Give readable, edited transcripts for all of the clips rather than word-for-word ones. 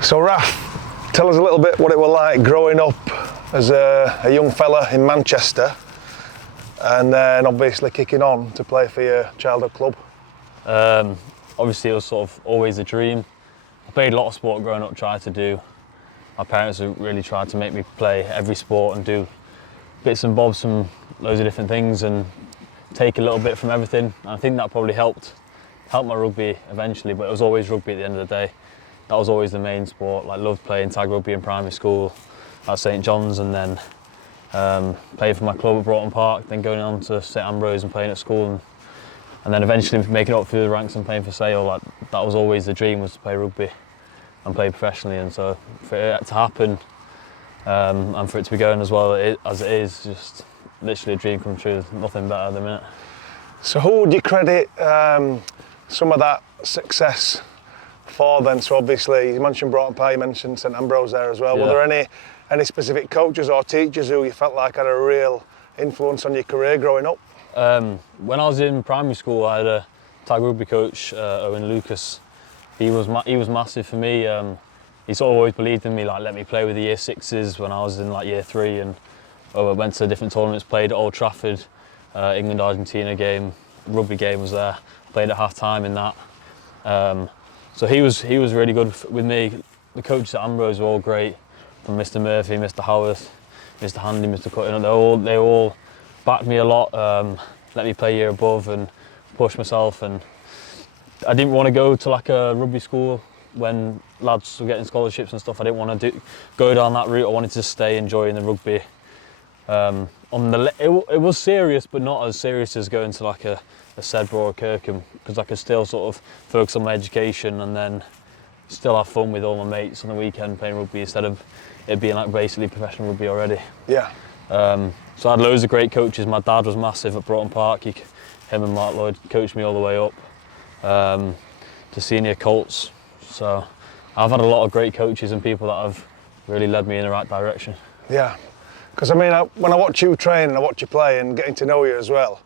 So Raf, tell us a little bit what it was like growing up as a young fella in Manchester and then obviously kicking on to play for your childhood club. Obviously it was sort of always a dream. I played a lot of sport growing up, tried to do. My parents really tried to make me play every sport and do bits and bobs from loads of different things and take a little bit from everything. And I think that probably helped my rugby eventually, but it was always rugby at the end of the day. That was always the main sport. Like, loved playing tag rugby in primary school at St John's, and then playing for my club at Broughton Park, then going on to St Ambrose and playing at school, and then eventually making it up through the ranks and playing for Sale. Like, that was always the dream, was to play rugby and play professionally. And so for it to happen and for it to be going as well as it is, just literally a dream come true. There's nothing better at the minute. So who would you credit some of that success for then? So obviously you mentioned Broughton Park, you mentioned St Ambrose there as well. Yeah. Were there any specific coaches or teachers who you felt like had a real influence on your career growing up? When I was in primary school, I had a tag rugby coach, Owen Lucas. He was massive for me. He sort of always believed in me, like let me play with the year sixes when I was in like year 3, and I went to different tournaments, played at Old Trafford, England-Argentina game, rugby game was there, played at half time in that. So he was really good with me. The coaches at Ambrose were all great, from Mr Murphy, Mr Howarth, Mr Handy, Mr Cutting. They all backed me a lot, let me play a year above and push myself. And I didn't want to go to like a rugby school when lads were getting scholarships and stuff. I didn't want to go down that route. I wanted to stay enjoying the rugby. It was serious, but not as serious as going to like a Sedbergh or a Quirke, because I could still sort of focus on my education and then still have fun with all my mates on the weekend playing rugby instead of it being like basically professional rugby already. Yeah. So I had loads of great coaches. My dad was massive at Broughton Park. Him and Mark Lloyd coached me all the way up to senior Colts. So I've had a lot of great coaches and people that have really led me in the right direction. Yeah. Because I mean, when I watch you train and I watch you play and getting to know you as well,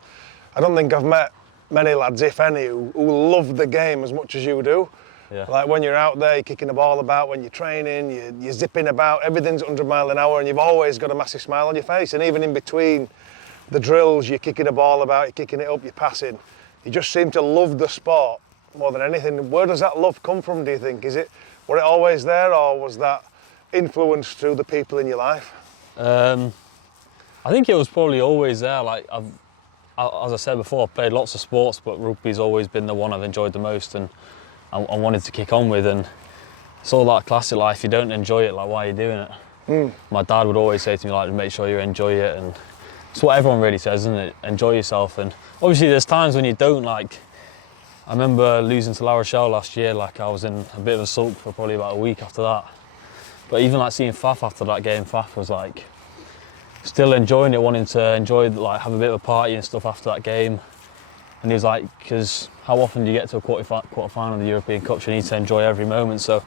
I don't think I've met many lads, if any, who love the game as much as you do. Yeah. Like when you're out there, you're kicking the ball about, when you're training, you're zipping about, everything's 100 miles an hour and you've always got a massive smile on your face. And even in between the drills, you're kicking the ball about, you're kicking it up, you're passing. You just seem to love the sport more than anything. Where does that love come from, do you think? Were it always there, or was that influenced through the people in your life? I think it was probably always there. Like as I said before, I've played lots of sports, but rugby's always been the one I've enjoyed the most and I wanted to kick on with. And it's all that classic life. If you don't enjoy it, like, why are you doing it? My dad would always say to me, like, make sure you enjoy it, and it's what everyone really says, isn't it? Enjoy yourself. And obviously there's times when you don't. Like, I remember losing to La Rochelle last year. Like, I was in a bit of a sulk for probably about a week after that. But even like seeing Faf after that game, Faf was like still enjoying it, wanting to enjoy, like, have a bit of a party and stuff after that game. And he was like, because how often do you get to a quarter final of the European Cup? You need to enjoy every moment. So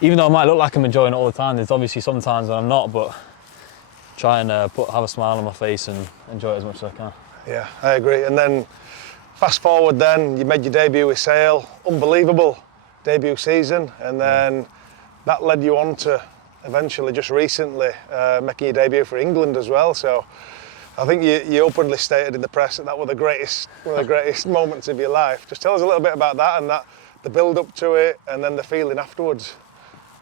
even though I might look like I'm enjoying it all the time, there's obviously some times when I'm not, but try and have a smile on my face and enjoy it as much as I can. Yeah, I agree. And then fast forward then, you made your debut with Sale, unbelievable debut season, and then that led you on to eventually, just recently, making your debut for England as well. So I think you openly stated in the press that was one of the greatest moments of your life. Just tell us a little bit about that and the build up to it, and then the feeling afterwards.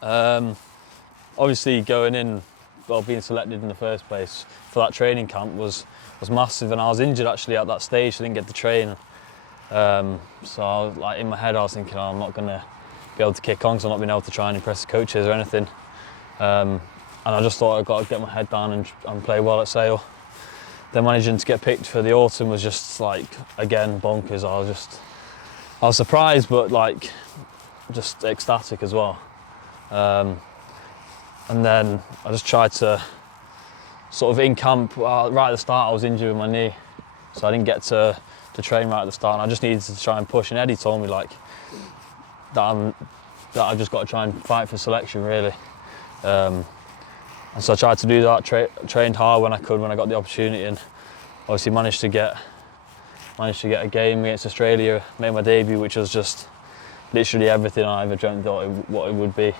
Obviously going in, well, being selected in the first place for that training camp was massive, and I was injured actually at that stage. I didn't get to train. So I was, like, in my head I was thinking, I'm not going to be able to kick on because I'm not being able to try and impress the coaches or anything. And I just thought I'd got to get my head down and play well at Sale. Then managing to get picked for the autumn was just, like, again, bonkers. I was surprised, but like just ecstatic as well. And then I just tried to sort of in camp, right at the start I was injured with my knee, so I didn't get to train right at the start, and I just needed to try and push, and Eddie told me, like, that I've just got to try and fight for selection, really. And so I tried to do that, trained hard when I could, when I got the opportunity, and obviously managed to get a game against Australia, made my debut, which was just literally everything I ever dreamt what it would be.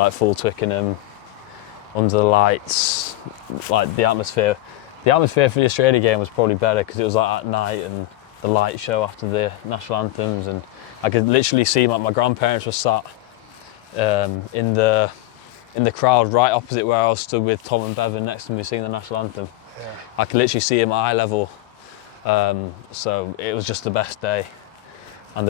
like full Twickenham, under the lights, like the atmosphere. The atmosphere for the Australia game was probably better because it was like at night and the light show after the national anthems, and I could literally see my grandparents were sat in the crowd right opposite where I was stood with Tom and Bevan next to me singing the national anthem. Yeah. I could literally see him at eye level, so it was just the best day and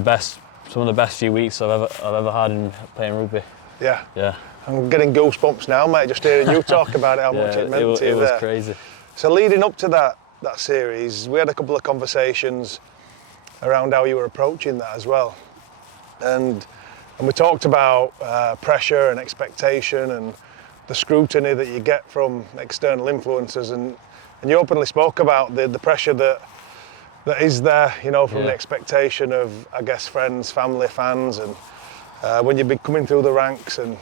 some of the best few weeks I've ever had in playing rugby. Yeah. Yeah. I'm getting goosebumps now, mate, just hearing you talk about it, how much it meant to you. It was there. crazy. So leading up to that series, we had a couple of conversations around how you were approaching that as well. And we talked about pressure and expectation and the scrutiny that you get from external influences, and you openly spoke about the pressure that is there, you know, from the expectation of, I guess, friends, family, fans, and when you've been coming through the ranks and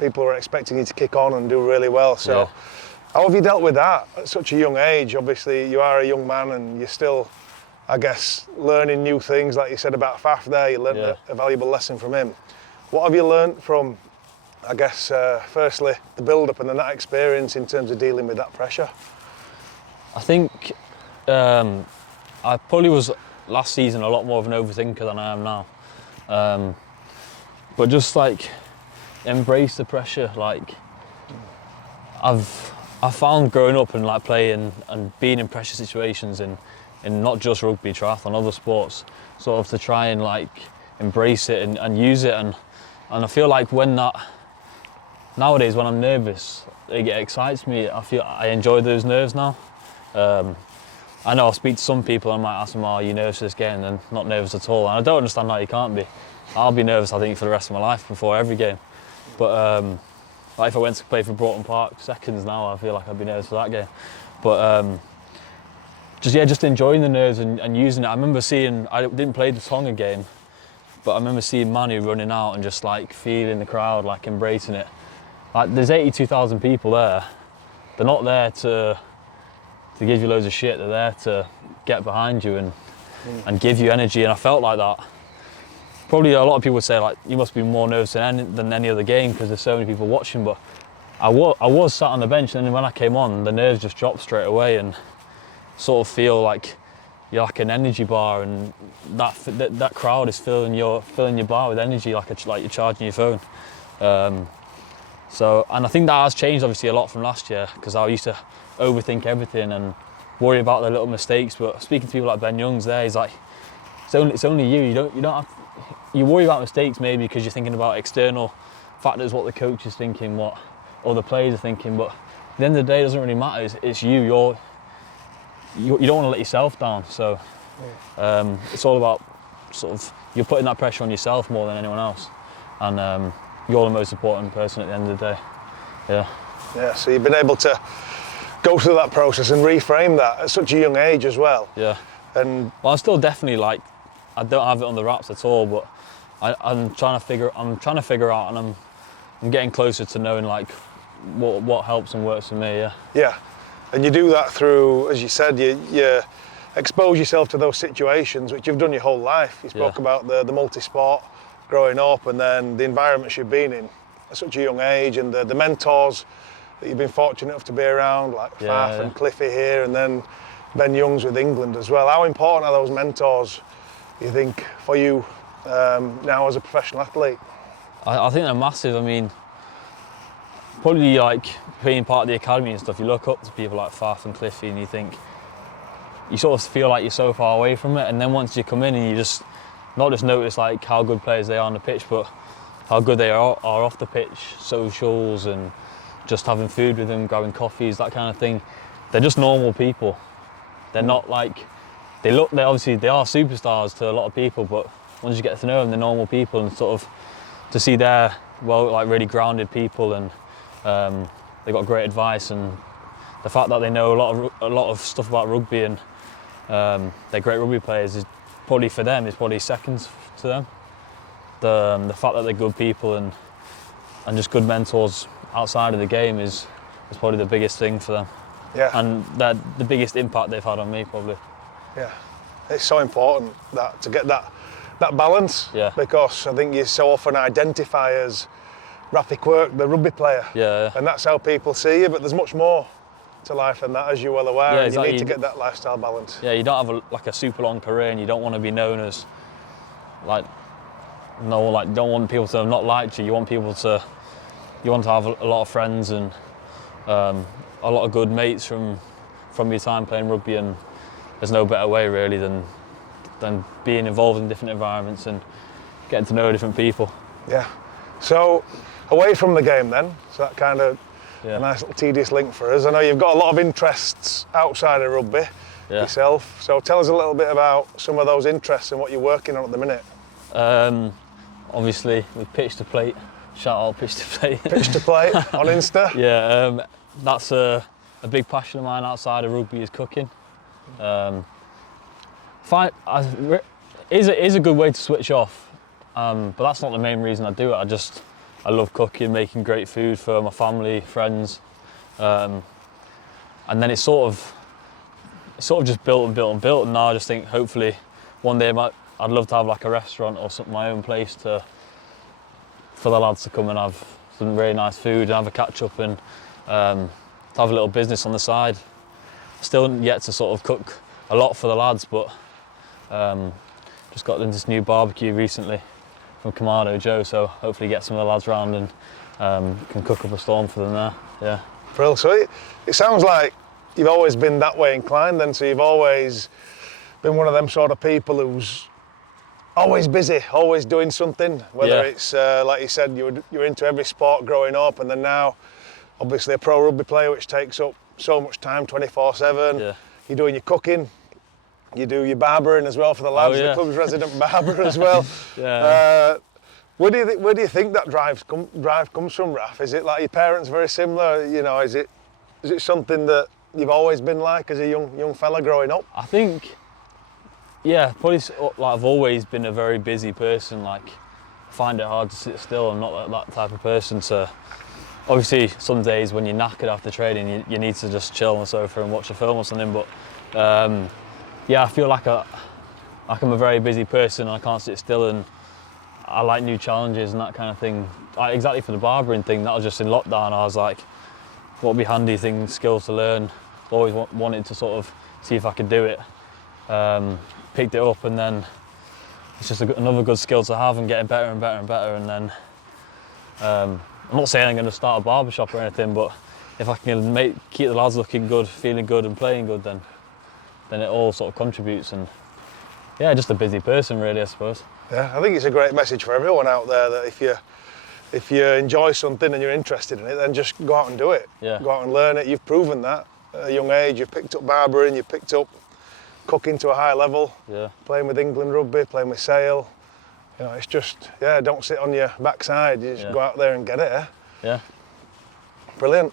people are expecting you to kick on and do really well. So how have you dealt with that at such a young age? Obviously you are a young man and you're still, I guess, learning new things. Like you said about Faf there, you learned a valuable lesson from him. What have you learned from, I guess, firstly the build-up and then that experience in terms of dealing with that pressure? I think I probably was last season a lot more of an overthinker than I am now. But just like embrace the pressure. Like I've found growing up and like playing and being in pressure situations in not just rugby, triathlon, other sports, sort of to try and like embrace it and use it, and I feel like nowadays when I'm nervous, it excites me. I feel I enjoy those nerves now. I know I'll speak to some people and I might ask them, are you nervous for this game? And they're not nervous at all. And I don't understand how you can't be. I'll be nervous, I think, for the rest of my life before every game. But like if I went to play for Broughton Park seconds now, I feel like I'd be nervous for that game. But just enjoying the nerves and using it. I remember I didn't play the Tonga game, but I remember seeing Manu running out and just like feeling the crowd, like embracing it. Like there's 82,000 people there. They're not there to give you loads of shit. They're there to get behind you and give you energy. And I felt like that. Probably a lot of people would say like you must be more nervous than any other game because there's so many people watching. But I was sat on the bench, and then when I came on, the nerves just dropped straight away, and sort of feel like you're like an energy bar, and that crowd is filling your bar with energy, like you're charging your phone. So, and I think that has changed obviously a lot from last year, because I used to overthink everything and worry about the little mistakes. But speaking to people like Ben Youngs there, he's like, it's only you. You don't have. You worry about mistakes maybe because you're thinking about external factors, what the coach is thinking, what other players are thinking. But at the end of the day, it doesn't really matter. It's you. You don't want to let yourself down. So it's all about sort of you're putting that pressure on yourself more than anyone else, and you're the most important person at the end of the day. Yeah. Yeah. So you've been able to go through that process and reframe that at such a young age as well. Yeah. And well, I'm still definitely like, I don't have it on the wraps at all, but I'm trying to figure out, and I'm getting closer to knowing like what helps and works for me. Yeah. Yeah. And you do that through, as you said, you expose yourself to those situations, which you've done your whole life. You spoke about the multi-sport growing up, and then the environments you've been in at such a young age, and the mentors that you've been fortunate enough to be around, like Faf and Cliffy here, and then Ben Youngs with England as well. How important are those mentors, you think, for you now as a professional athlete? I think they're massive. I mean, probably like being part of the academy and stuff, you look up to people like Faf and Cliffy and you sort of feel like you're so far away from it, and then once you come in and you just not just notice like how good players they are on the pitch, but how good they are off the pitch, socials and just having food with them, grabbing coffees, that kind of thing. They're just normal people. They're not like, they are superstars to a lot of people, but once you get to know them, they're normal people, and sort of to see they're really grounded people, and they got great advice, and the fact that they know a lot of stuff about rugby, and they're great rugby players is probably for them is probably seconds to them. The fact that they're good people and just good mentors outside of the game is probably the biggest thing for them. Yeah. And the biggest impact they've had on me probably. Yeah. It's so important to get that balance. Yeah. Because I think you so often identify as Raffi Quirke, the rugby player. Yeah. And that's how people see you, but there's much more to life than that, as you're well aware, Yeah, and exactly. you need to get that lifestyle balance. Yeah, you don't have like a super long career, and you don't want to be known as like don't want people to have not liked you. You want to have a lot of friends and a lot of good mates from your time playing rugby, and there's no better way really than being involved in different environments and getting to know different people. Yeah. So away from the game then, so that kind of Yeah. a nice little tedious link for us. I know you've got a lot of interests outside of rugby yourself, so tell us a little bit about some of those interests and what you're working on at the minute. Obviously with Pitch to Plate, shout out Pitch to Plate. Pitch to Plate on Insta. Yeah, that's a big passion of mine outside of rugby is cooking. It is a good way to switch off, but that's not the main reason I do it. I love cooking, making great food for my family, friends, and then it sort of just built and built and built. And now I just think hopefully one day I'd love to have like a restaurant or something, my own place for the lads to come and have some really nice food and have a catch up and to have a little business on the side. Still yet to sort of cook a lot for the lads, but just got into this new barbecue recently from Kamado Joe, so hopefully get some of the lads round and can cook up a storm for them there. Yeah. Brilliant. So it sounds like you've always been that way inclined then, so you've always been one of them sort of people who's always busy, always doing something, whether it's, like you said, you're into every sport growing up, and then now obviously a pro rugby player, which takes up so much time 24/7. Yeah. You're doing your cooking, you do your barbering as well for the lads, the club's resident barber as well. Yeah. Where do you think that drive comes from, Raf? Is it like your parents very similar? You know, is it something that you've always been like as a young fella growing up? I think, yeah, probably like I've always been a very busy person. Like, I find it hard to sit still. I'm not like that type of person. So, obviously, some days when you're knackered after training, you need to just chill on the sofa and watch a film or something. But yeah, I feel like I'm a very busy person. And I can't sit still, and I like new challenges and that kind of thing. Like, exactly for the barbering thing, that was just in lockdown. I was like, what would be handy skills to learn. Always wanted to sort of see if I could do it. Picked it up, and then it's just another good skill to have, and getting better and better and better. And then I'm not saying I'm going to start a barbershop or anything, but if I can keep the lads looking good, feeling good and playing good, then it all sort of contributes. And yeah, just a busy person really, I suppose. Yeah, I think it's a great message for everyone out there that if you enjoy something and you're interested in it, then just go out and do it. Yeah. Go out and learn it. You've proven that at a young age. You've picked up barbering, you've picked up cooking to a high level, playing with England rugby, playing with Sale. You know, it's just, don't sit on your backside. You just go out there and get it, Yeah. Brilliant.